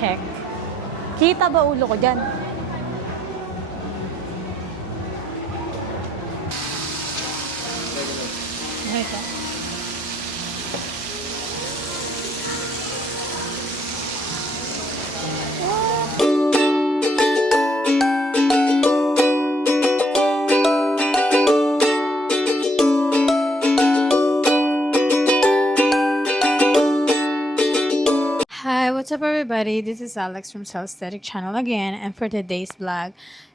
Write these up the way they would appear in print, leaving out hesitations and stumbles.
Check. Kita ba ulo ko dyan? Ito. Hi, what's up everybody? This is Alex from Cell Static Channel again, and for today's vlog,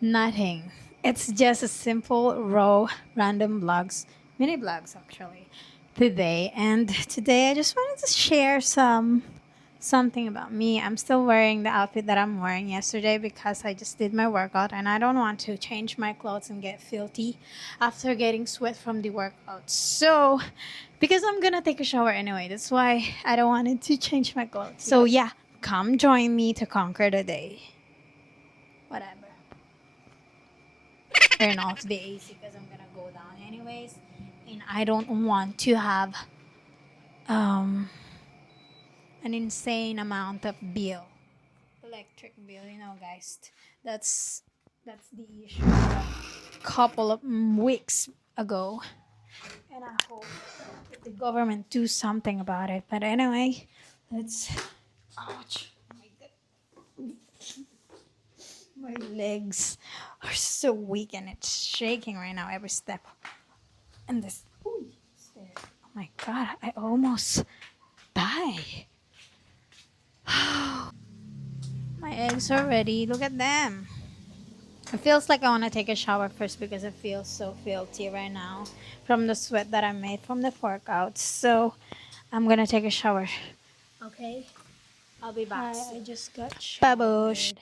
nothing. It's just a simple, raw, random vlogs, mini vlogs actually, today. And today I just wanted to share something about me. I'm still wearing the outfit that I'm wearing yesterday because I just did my workout and I don't want to change my clothes and get filthy after getting sweat from the workout. So, because I'm gonna take a shower anyway, that's why I don't want to change my clothes. So yeah, come join me to conquer the day. Whatever. Turn off the AC because I'm gonna go down anyways, and I don't want to have an insane amount of electric bill, guys. That's the issue a couple of weeks ago, and I hope that the government do something about it. But anyway, let's ouch, my legs are so weak and it's shaking right now every step. And this stairs, oh my god, I almost die. My eggs are ready. Look at them. It feels like I want to take a shower first because it feels so filthy right now from the sweat that I made from the workout. So I'm gonna take a shower. Okay, I'll be back. I just got showered,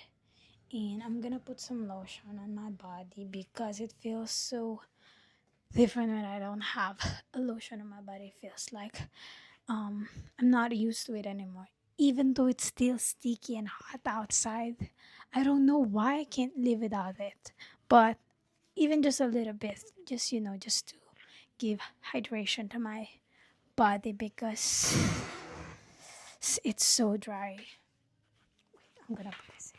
and I'm gonna put some lotion on my body because it feels so different when I don't have a lotion on my body. It feels like I'm not used to it anymore. Even though it's still sticky and hot outside, I don't know why I can't live without it. But even just a little bit, just just to give hydration to my body because it's so dry. Wait, I'm gonna put this in.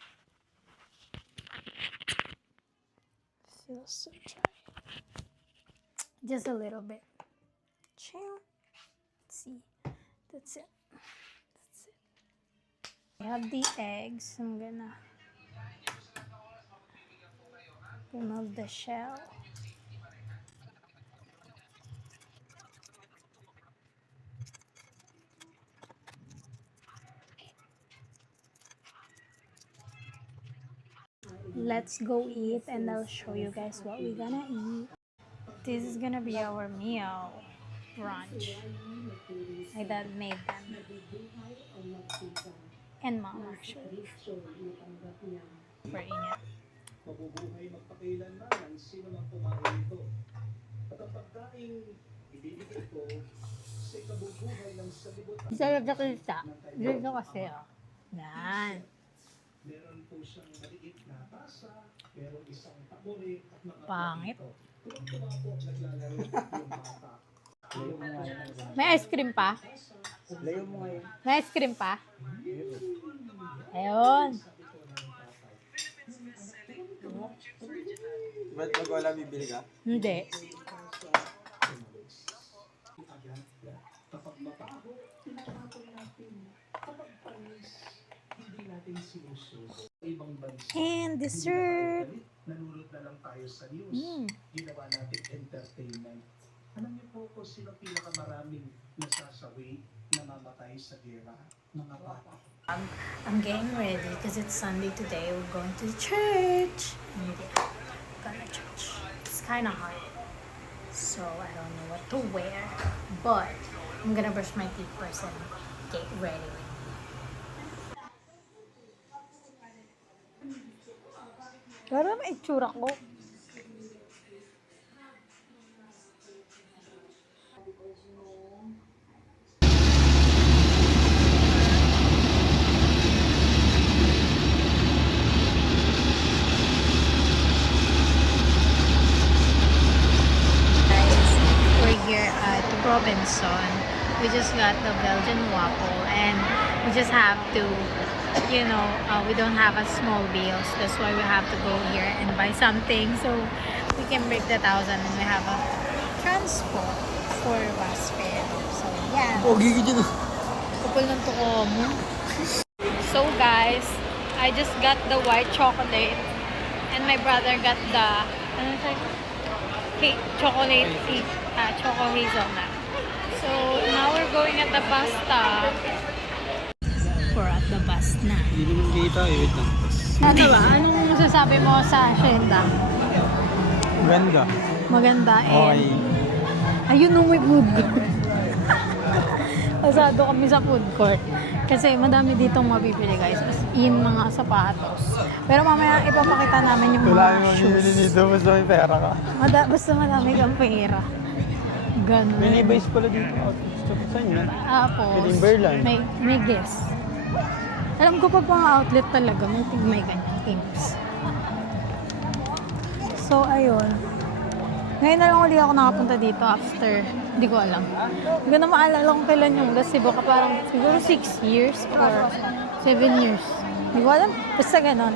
Feels so dry. Just a little bit. Chill. Let's see. That's it. I have the eggs. I'm gonna remove the shell. Let's go eat and I'll show you guys what we're gonna eat. This is gonna be our meal brunch. My dad made them. And mom actually. For init. Mabubuhay magpakailanman ang sino mang kumain ito. At ang pagkain ibibigay ko sa ikabubuhay ng sanlibutan. Sarap na kita. Dito kasi Yan. Meron po siyang maliit na tasa, meron isang tabore at mga Pangit. tuwang-tuwa po naglalaro yung bata. May ice cream pa? Layo mo ngayon. May ice cream pa? Ayun. Ba't pag wala bibili ka? Hindi. Kapag mabaho, tinatapon natin. Kapag panis, hindi natin sinusubo. Ibang bansa. And dessert. Nanunod na lang tayo sa news. Ginawa natin entertainment. Alam niyo po kung sino pinakamaraming nasasawi, namamatay sa gera? Mga bata. I'm getting ready because it's Sunday today. We're going to church. And yeah, going to church. It's kind of hot, so I don't know what to wear. But I'm gonna brush my teeth first and get ready. Pero may itsura ko. Robinson. We just got the Belgian waffle and we just have to we don't have a small bills. That's why we have to go here and buy something so we can break the 1,000 and we have a transport for bus fare. So yeah. Pogi ka dyan. Kupal ng tuko mo. So guys, I just got the white chocolate and my brother got the chocolate choco hazelnut. So now we're going at the bus stop. We're at the bus na. Hindi naman kita, wait lang. Ano ba? Anong masasabi mo sa Hacienda? Ganda. Maganda Okay. Ayun nung may food court. Pasado kami sa food court. Kasi madami ditong mabibili guys. As in mga sapatos. Pero mamaya ipapakita namin yung Wala mga yung shoes. mamimili dito, basta may pera ka. Basta madami kang pera. Ganun. May Levi's pala dito. Saan yun? Tapos, May Timberland. may gifts. Alam ko pag mga outlet talaga, may ganyan things. So, ayun. Ngayon na lang uli ako nakapunta dito after, hindi ko alam. Hindi ko na maalala kung kailan yung last. Diba ka parang siguro 6 years or 7 years. Hindi ko alam. Basta ganon.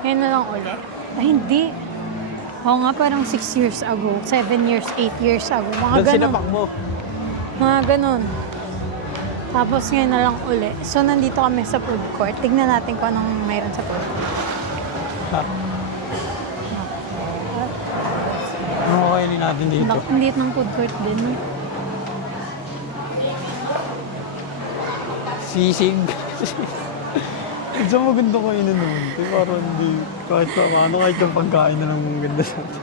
Ngayon na lang uli. Ay, hindi. Oo nga, parang 6 years ago, 7 years, 8 years ago. Mga Doon ganon. sinapak mo. Mga ganon. Tapos ngayon na lang uli. So, nandito kami sa food court. Tignan natin kung anong mayroon sa food court. Ha? Ano kainin natin dito? Ang liit ng food court din. No? Sisig. Saan maganda kainin nun? Parang hindi, kahit pa ano, kahit yung pagkain na lang maganda sa atin.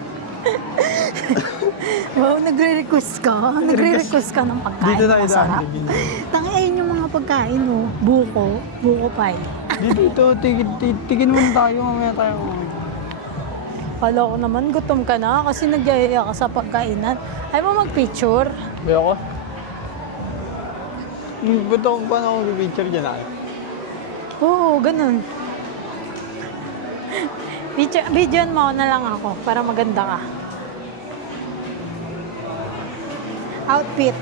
Wow, nagre-request ka? Nagre-request ka ng pagkain Dito na tayo masarap? daan. Tangayin yung mga pagkain mo. Buko pie. Dito, tigin muna tayo, mamaya tayo. Kala ko naman, gutom ka na kasi nagyayaya ka sa pagkainan. Ay mo mag-picture? Bayo ko? Ba't ako pa na ako picture dyan ah? Oo, ganun. Videoan mo na lang ako para maganda ka. Outfit.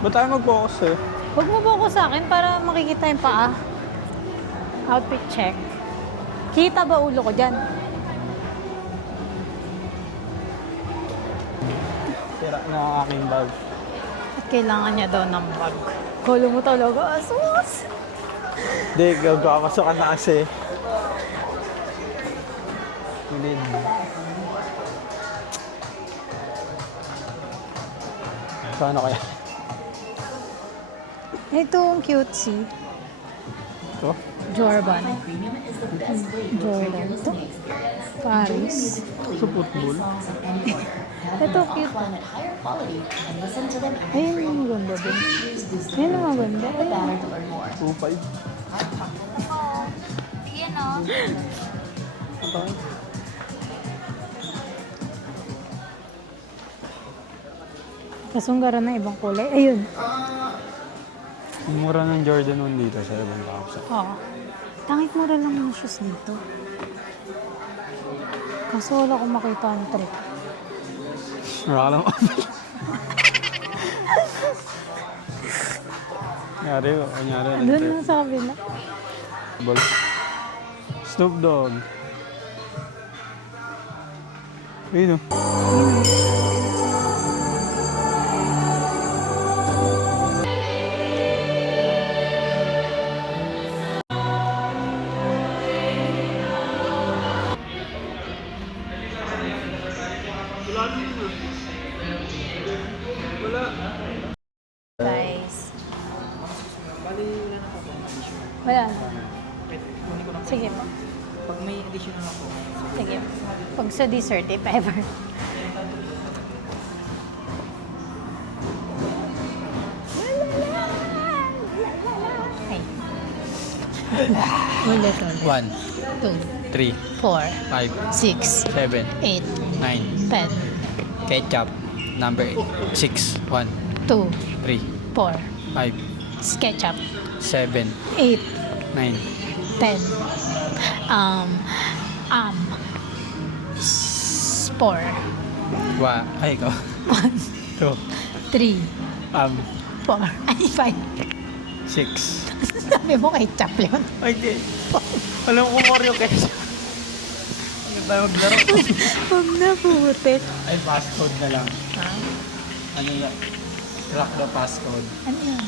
Ba't tayo mag-focus eh? Huwag mo focus sa akin para makikita yung paa. Outfit check. Kita ba ulo ko dyan? Sira na ang aking bag. At kailangan niya daw ng bag. Kolo mo talaga, asos. Hindi, gagawasok ka na kasi. Bilin. Paano kaya? Ito ang cutesy. Ito? Jordan. Jordan. Ito. Paris. Sa football? Ito cute. Ayun yung maganda din. Ayun yung maganda. Ayun. 2.5. Sige no. Ito? Kasunggaran ng ibang kulay. Ayun. Ang mura ng Jordan 1 dito sa 7,000. Oo. Tangik mura lang ng shoes dito. Kaso wala akong makita ang trip. Wala ka lang. Kunyari. Doon na sabi na. Ball. Snoop Dogg. Ayun o. Guys. Wala na. Sige po. Pag may additional ako. Sige. Pag sa dessert, if ever. Ay. Ulit. 1, 2, 3, 4, 5, 6, 7, 8, 9. 10, Ketchup. Number 6, 1, 2, 3, 4, 5, SketchUp, 7, 8, 9. 10, Spore, Ay, ikaw. 1, 2, 3, 4, ay 5, 6. Sabi mo ketchup yun. Ay, di. Alam ko Mario ketchup. Ano tayo maglaro? Huwag na putik. Ay, passcode na lang. Ha? Ano yan? Crack the passcode. Ano yun?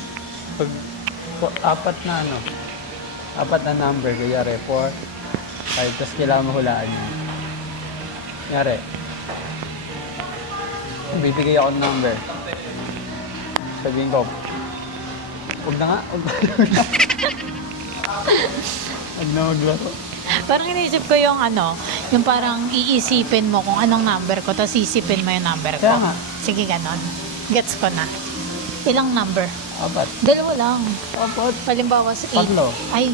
Pag apat na number, kayari 4, 5, tapos kailangan mahulaan niya. Kayari, bibigay ako ng number. Sabihin ko, huwag na nga, huwag na maglaro. Parang iniisip ko yung ano, yung parang iisipin mo kung anong number ko, tapos isipin mo yung number ko. Kaya nga. Sige, ganon. Gets ko na. Ilang number? Apat. Dalawa lang. Apat. Halimbawa sa 8. Tatlo. Ay,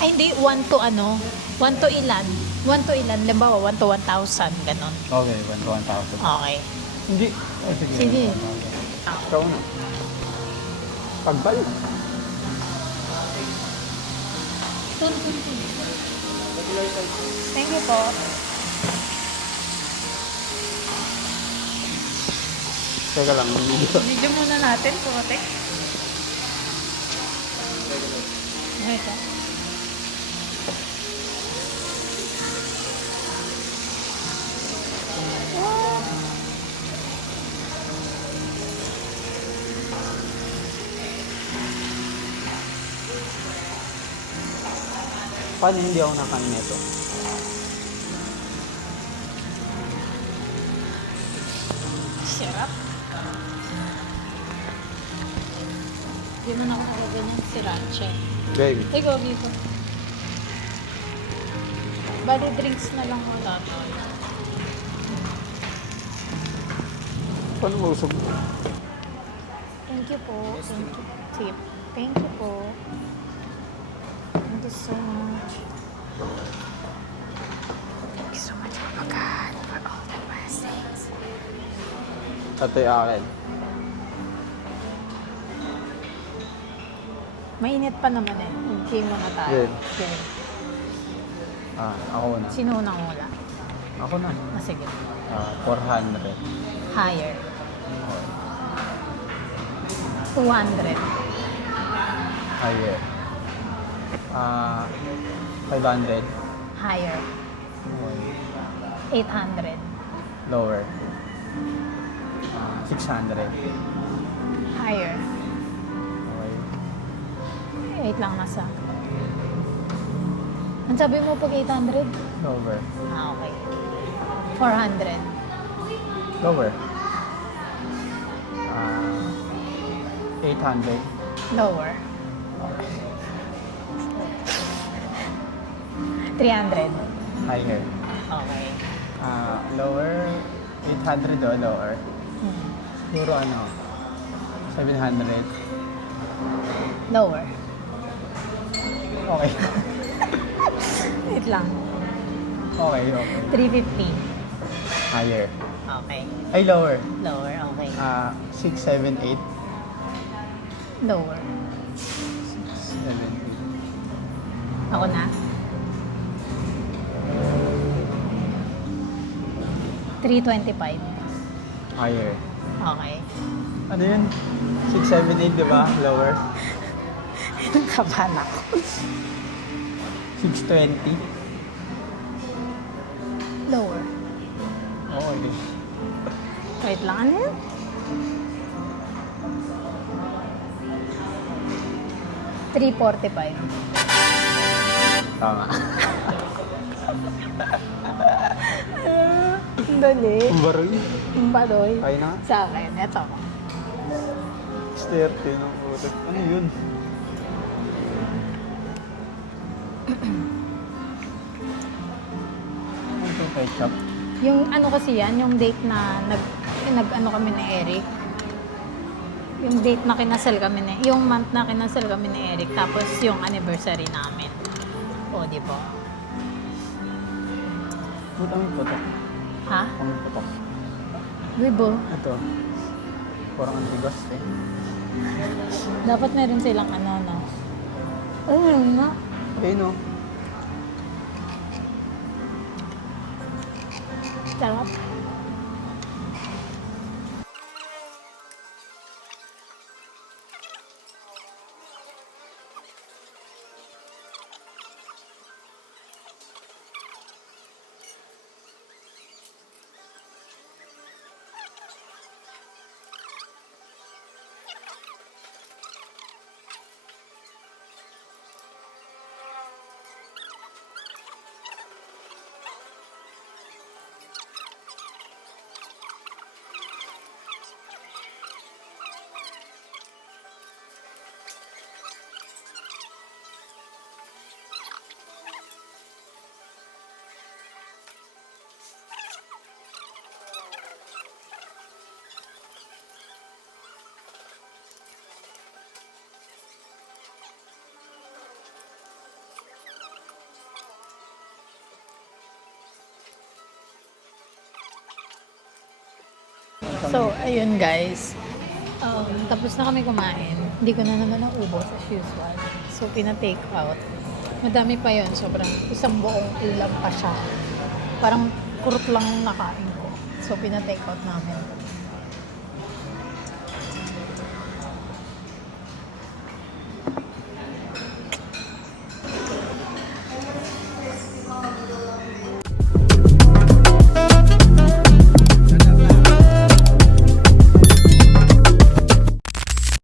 hindi. 1 to ano? 1 to ilan? 1 to ilan? Halimbawa, 1 to 1,000. Ganon. Okay, 1 to 1,000. Okay. Hindi. Oh, sige. Sige. Ikaw na. Pagbal. Thank you po. Teka lang, video. Video muna natin, putik. Ito. Paano hindi ako nakain nito? Sarap. Hindi mo na ako nakaganyan si Ranche. Baby. Ikaw, dito. Bali, drinks na lang wala to. Paano mo usap? Thank you po. Thank you. Tip. Thank you po. Thank you so much. Thank you so much, Papa God, for all the blessings. Ito yung akin. Mainit pa naman eh. Okay muna tayo. Game. Game. Ako na. Sino unang hula? Ako na. Ah, sige. 400. Higher. 200. Higher. 500. Higher. 800. Lower. 600. Higher. Okay. Wait lang, nasa. Ang sabi mo pag 800? Lower. Ah, okay. 400. Lower. 800. Lower. 300. Higher. Okay. Lower. 800 o lower. Siguro 700. Lower. Okay. Wait lang. Okay. 350. Higher. Okay. Ay, lower. Lower, okay. 6, 7, 8. Lower. 7, Ako na? 325. higher. Okay. Ano yun? 6, 7, 8, di ba? Lower. Kabahan ako. 620. Lower. Okay. Wait lang, ano yun? $345. Tama. Ang dali. Ang baroy. Ang badoy. Ay na. Sa akin, eto. 30 ng utak. Ano yun? Ano itong ketchup? Yung ano kasi yan, yung date na nag-ano kami ni Eric. Yung date na kinasal kami ni, yung month na kinasal kami ni Eric, tapos yung anniversary namin. O, di ba? Buta may putok. Ha? Ang putok. Di ba? Ito. Parang ang tigas eh. Dapat meron silang ano, no? Ayun nga. Ayun o. Sarap. So, ayun guys. Tapos na kami kumain. Hindi ko na naman naubos as usual. So, pina-take out. Madami pa yon, sobrang isang buong ulam pa siya. Parang kurot lang yung nakain ko. So, pina-take out namin.